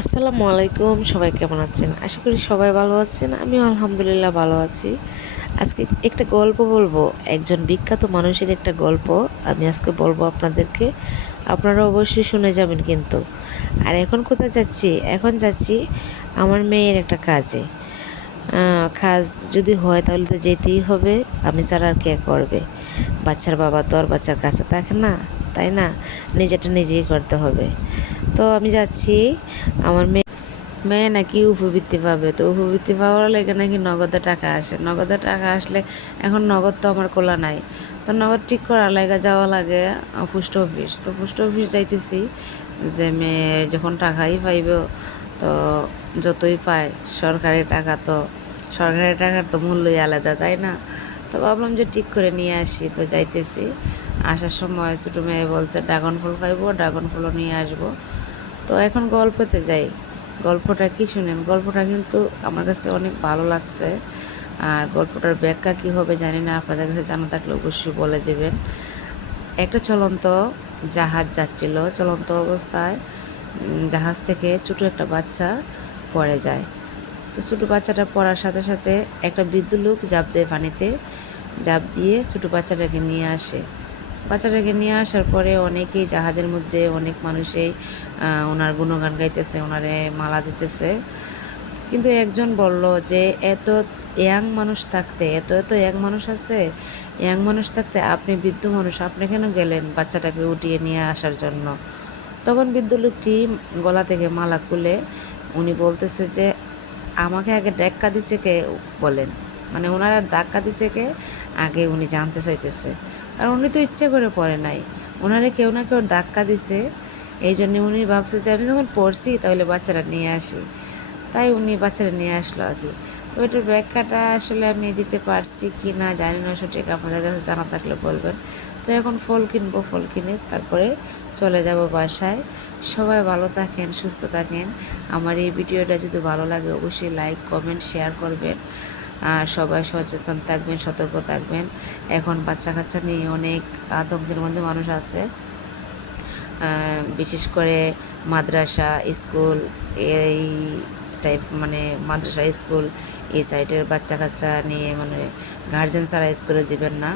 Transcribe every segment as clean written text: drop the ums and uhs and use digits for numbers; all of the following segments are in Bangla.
আসসালামু আলাইকুম, সবাই কেমন আছেন? আশা করি সবাই ভালো আছেন। আমিও আলহামদুলিল্লাহ ভালো আছি। আজকে একটা গল্প বলবো, একজন বিখ্যাত মানুষের একটা গল্প আমি আজকে বলবো আপনাদেরকে। আপনারা অবশ্যই শুনে যাবেন কিন্তু। আর এখন কোথায় যাচ্ছি? এখন যাচ্ছি আমার মেয়ের একটা কাজে। কাজ যদি হয় তাহলে তো যেতেই হবে, আমি ছাড়া আর কে করবে? বাচ্চার বাবা তো আর বাচ্চার কাছে থাকে না, তাই না? নিজেরটা নিজেই করতে হবে। তো আমি যাচ্ছি। আমার মেয়ে নাকি উপবৃত্তি পাবে, তো উপবৃত্তি পাওয়ার লেগে নাকি নগদে টাকা আসে। নগদে টাকা আসলে এখন নগদ তো আমার কোলা নাই, তো নগদ ঠিক করার লেগে যাওয়া লাগে পোস্ট অফিস। তো পোস্ট অফিস যাইতেছি যে মেয়ে যখন টাকাই পাইব, তো যতই পায় সরকারি টাকা, তো সরকারি টাকার তো মূল্যই আলাদা, তাই না? তো ভাবলাম যে ঠিক করে নিয়ে আসি, তো যাইতেছি। আসার সময় ছোটো মেয়ে বলছে ড্রাগন ফল খাইবো, ড্রাগন ফলও নিয়ে আসবো। তো এখন গল্পতে যাই। গল্পটা কি শুনেন, গল্পটা কিন্তু আমার কাছে অনেক ভালো লাগছে। আর গল্পটার ব্যাখ্যা কী হবে জানি না, আপনাদের কাছে জানা থাকলে অবশ্যই বলে দেবেন। একটা চলন্ত জাহাজ যাচ্ছিল, চলন্ত অবস্থায় জাহাজ থেকে ছোটো একটা বাচ্চা পড়ে যায়। তো ছোটো বাচ্চাটা পড়ার সাথে সাথে একটা বৃদ্ধ লোক ঝাঁপ দেয় পানিতে, ঝাঁপ দিয়ে ছোটো বাচ্চাটাকে নিয়ে আসে। বাচ্চাটাকে নিয়ে আসার পরে অনেকেই জাহাজের মধ্যে অনেক মানুষই ওনার গুণগান গাইতেছে, ওনারে মালা দিতেছে। কিন্তু একজন বলল যে এত ইয়াং মানুষ থাকতে, এত এত ইয়াং মানুষ আছে, ইয়াং মানুষ থাকতে আপনি বৃদ্ধ মানুষ, আপনি কেন গেলেন বাচ্চাটাকে উঠিয়ে নিয়ে আসার জন্য? তখন বৃদ্ধ লোকটি গলা থেকে মালা খুলে উনি বলতেছে যে আমাকে আগে ধাক্কা দিছে কে, বলেন। মানে ওনারা ধাক্কা দিছে কে আগে উনি জানতে চাইতেছে। আর উনি তো ইচ্ছে করে পড়ে নাই, ওনারে কেউ না কেউ ধাক্কা দিছে। এই জন্যে উনি ভাবছে যে আমি যখন পড়ছি তাহলে বাচ্চারা নিয়ে আসি, তাই উনি বাচ্চারা নিয়ে আসলো আর কি। তো এটার ব্যাখ্যাটা আসলে আমি দিতে পারছি কি না জানি না সঠিক, আপনাদের কাছে জানা থাকলে বলবেন। তো এখন ফল কিনবো, ফল কিনে তারপরে চলে যাব বাসায়। সবাই ভালো থাকেন, সুস্থ থাকেন। আমার এই ভিডিওটা যদি ভালো লাগে অবশ্যই লাইক, কমেন্ট, শেয়ার করবেন। আর সবাই সচেতন থাকবেন, সতর্ক থাকবেন। এখন বাচ্চা কাচ্চা নিয়ে অনেক আতঙ্কের মধ্যে মানুষ আছে। বিশেষ করে মাদ্রাসা, স্কুল, এই টাইপ মানে মাদ্রাসা, স্কুল এই সাইডের বাচ্চা কাচ্চা নিয়ে মানে গার্জেন ছাড়া স্কুলে দিবেন না।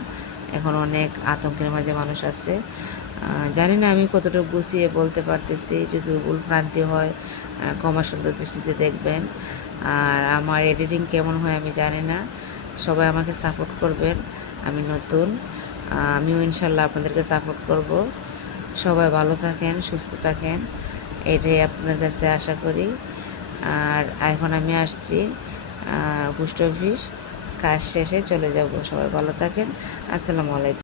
এখন অনেক আতঙ্কের মাঝে মানুষ আছে। জানি না আমি কতটুকু গুছিয়ে বলতে পারতেছি, যদি ভুল ভ্রান্তি হয় ক্ষমা সুন্দর দৃষ্টিতে দেখবেন। আর আমার এডিটিং কেমন হয় আমি জানি না, সবাই আমাকে সাপোর্ট করবেন। আমি নতুন, আমিও ইনশাল্লাহ আপনাদেরকে সাপোর্ট করব। সবাই ভালো থাকেন, সুস্থ থাকেন, এটাই আপনাদের কাছে আশা করি। আর এখন আমি আসছি পোস্ট অফিস, কাজ শেষে চলে যাব। সবাই ভালো থাকেন। আসসালামু আলাইকুম।